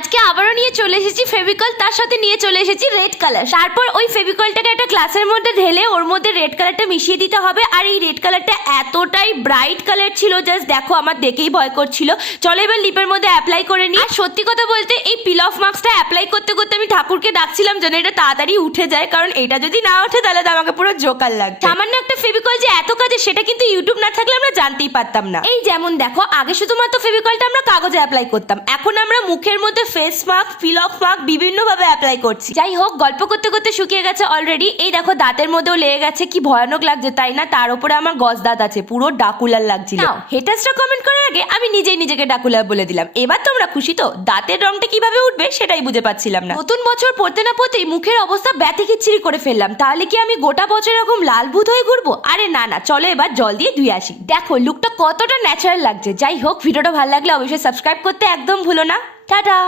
আজকে আবারও নিয়ে চলে এসেছি ফেভিকল, তার সাথে নিয়ে চলে এসেছি রেড কালার। তারপর ওই ফেভিকলটাকে একটা গ্লাসের মধ্যে ঢেলে ওর মধ্যে রেড কালারটা মিশিয়ে দিতে হবে। আর এই রেড কালারটা এতটাই ব্রাইট কালার ছিল, জাস্ট দেখো আমার দেখেই ভয় করছিল। চলো এবার লিপের মধ্যে অ্যাপ্লাই করে নিই। আর সত্যি কথা বলতে এই পিল অফ মাস্কটা অ্যাপ্লাই করতে করতে আমি ঠাকুরকে ডাকছিলাম যেন এটা তাড়াতাড়ি উঠে যায়, কারণ এটা যদি না ওঠে তাহলে তো আমাকে পুরো জোকার লাগবে। সামান্য একটা ফেভিকল যে এত কাজে, সেটা কিন্তু ইউটিউব না থাকলে আমরা জানতেই পারতাম না। এই যেমন দেখো, আগে শুধুমাত্র ফেভিকলটা আমরা কাগজে অ্যাপ্লাই করতাম, এখন আমরা মুখের মধ্যে face mask, pin of mask বিভিন্ন ভাবে অ্যাপ্লাই করছি। যাই হোক, গল্প করতে করতে শুকিয়ে গেছে অলরেডি। এই দেখো দাঁতের মধ্যেও লেগে গেছে, কি ভয়ানক লাগছে তাই না? তার উপরে আমার গজ দাঁত আছে, পুরো ডাকুলার লাগছিল। হেটার্সরা কমেন্ট করার আগে আমি নিজেই নিজেকে ডাকুলার বলে দিলাম। এবার তোমরা খুশি তো? দাঁতের রংটা কিভাবে উঠবে সেটাই বুঝে পাচ্ছিলাম না। নতুন বছর পড়তে না পড়তেই মুখের অবস্থা ব্যথি খিচ্ছিরি করে ফেললাম। তাহলে কি আমি গোটা বছর এরকম লাল ভূত হয়ে ঘুরবো? আরে না না, চলো এবার জল দিয়ে ধুয়ে আসি। দেখো লুকটা কতটা ন্যাচারাল লাগছে। যাই হোক, ভিডিওটা ভালো লাগলে অবশ্যই সাবস্ক্রাইব করতে একদম ভুলো না। টাটা।